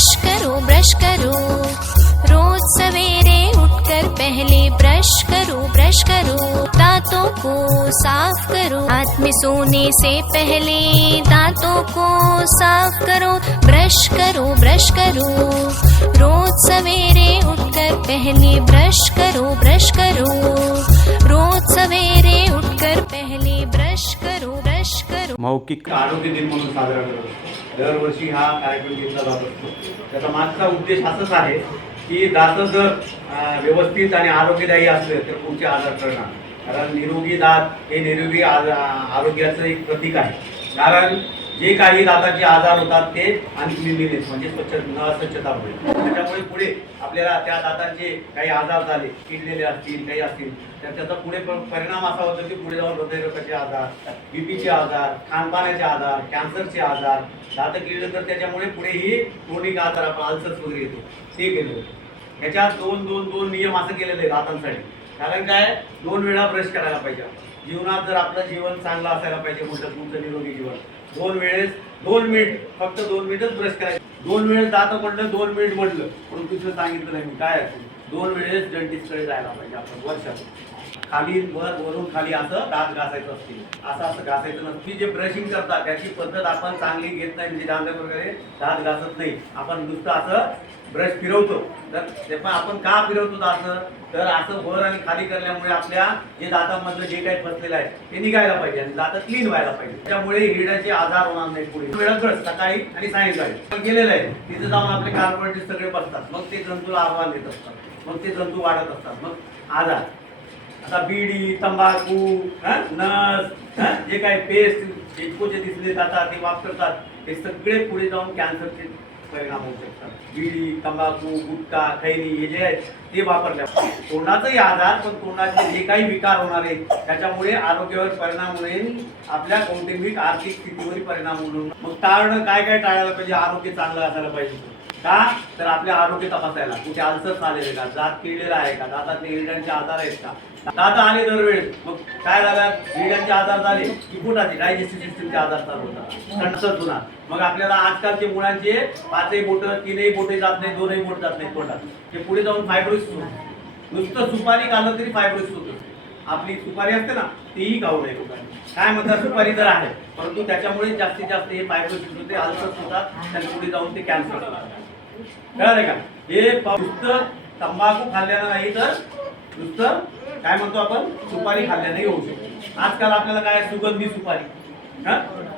Brush करो, रोज सवेरे उठकर पहले ब्रश करो, दांतों को साफ करो, रात में सोने से पहले दांतों को साफ करो, ब्रश करो, रोज सवेरे उठकर पहले ब्रश करो, रोज सवेरे उठकर पहले ब्रश करो। मौखिक आरोग्य दिन म्हणून साजरा करत असतो। दरवर्षी हा कार्यक्रम घेतला जात असतो। त्याचा मागचा उद्देश असाच आहे की दात जर व्यवस्थित आणि आरोग्यदायी असले तर पुढचे आजार करणार, कारण निरोगी दात हे निरोगी आरोग्याचं एक प्रतीक आहे। कारण जे काही दाताचे आजार होतात ते अनक्लिनलीनेस म्हणजे अस्वच्छता होईल, त्याच्यामुळे पुढे आपल्याला त्या दातांचे काही आजार झाले, किडलेले असतील काही असतील तर त्याचा पुढे परिणाम असा होतो की पुढे जाऊन हृदयरोगाचे आजार, बीपीचे आजार, खानपानाचे आजार, कॅन्सरचे आजार, दात किडले तर त्याच्यामुळे पुढे ही क्रोनिक आजार आपण अल्सर्स वगैरे येतो ते केलं होतं। ह्याच्यात दोन नियम असं केलेले आहे दातांसाठी। कारण काय, 2 वेळा ब्रश करायला पाहिजे। जीवनात जर आपलं जीवन चांगलं असायला पाहिजे, म्हटलं तुमचं निरोगी जीवन, 2 वेळेस 2 मिनिट, फक्त 2 मिनिटच ब्रश करायचं। 2 वेळेस दात म्हटलं, 2 मिनिट म्हटलं, पण तुझं सांगितलं नाही मी काय असेल, 2 वेळेस डेंटिस्टकडे जायला पाहिजे आपण वर्षात। खाली वरून खाली असं दात घासायचं असते, असं घासायचं नसते। जे ब्रशिंग करतात त्याची पद्धत आपण चांगली घेत नाही, म्हणजे दांत वगैरे दात घासत नाही, आपण नुसतं असं ब्रश फिरवतो। तर तेव्हा आपण का फिरवतो असं, तर असं वर आणि खाली करण्यामुळे आपल्या जे दातांमधलं जे काही फसलेलं आहे ते निघायला पाहिजे आणि दात क्लीन व्हायला पाहिजे, त्यामुळे हिरड्याचे आजार होणार नाही। पुढे वेळा ब्रश सकाळी आणि सायंकाळी गेलेलं आहे, तिथे जाऊन आपले कार्बोहायड्रेट सगळे बसतात, मग ते जंतूला आव्हान देत असतात, मग ते जंतू वाढत असतात, मग आजार। आता बिडी, तंबाखू, नस, जे काही पेस्ट जे दिसले जातात ते वापरतात, ते सगळे पुढे जाऊन कॅन्सरचे परिणाम होऊ शकतात। बिडी, तंबाखू, गुटखा, खैरी हे जे आहेत ते वापरल्या, तोंडाचाही आजार, पण तोंडाचे जे काही विकार होणार आहेत त्याच्यामुळे आरोग्यावर परिणाम होईल, आपल्या कौटुंबिक आर्थिक स्थितीवर परिणाम होईल। मग टाळणं काय टाळायला पाहिजे, आरोग्य चांगलं असायला पाहिजे। का, तर आपले आरोग्य तपासायला कुठे अल्सर आलेले का, दात किडलेला आहे का, दातातले हिरड्यांचे आजार आहेत का, दात आले दरवेळेस मग काय झालं, हिरड्यांचे आजार झाले की पोटाचे डायजेस्टिव्ह सिस्टीमचे आजार चालू होतात, कंटसत होणार। मग आपल्याला आजकालचे मुलांचे 5ही बोटं, 3ही बोटे जात नाही, 2ही बोट जात नाही पोटात, ते पुढे जाऊन फायब्रोसिस होतं। नुसतं सुपारी खाल्लं तरी फायब्रोसिस होतं। आपली सुपारी असते ना तीही खाऊ नये लोकांनी, काय म्हणतात सुपारी तर आहे, परंतु त्याच्यामुळे जास्तीत जास्त हे फायब्रोसिस होते, अल्सर्स होतात आणि पुढे जाऊन ते कॅन्सर होतात। कळलं का, हे नुसतं तंबाखू खाल्ल्यानं नाही तर नुसतं काय म्हणतो आपण सुपारी खाल्ल्याने होऊ शकतो। आजकाल आपल्याला काय सुगंधी सुपारी,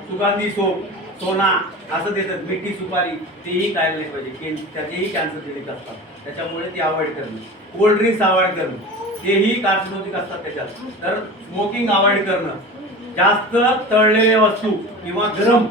सुगंधी सोना असं देतात, मिठी सुपारी, तेही खायला नाही पाहिजे, त्याचेही कॅन्सर जनित असतात, त्याच्यामुळे ती अवॉइड करणं। कोल्ड ड्रिंक्स अवॉइड करणं, तेही कार्सिनोजिक असतात त्याच्यात। तर स्मोकिंग अवॉइड करणं, जास्त तळलेल्या वस्तू किंवा गरम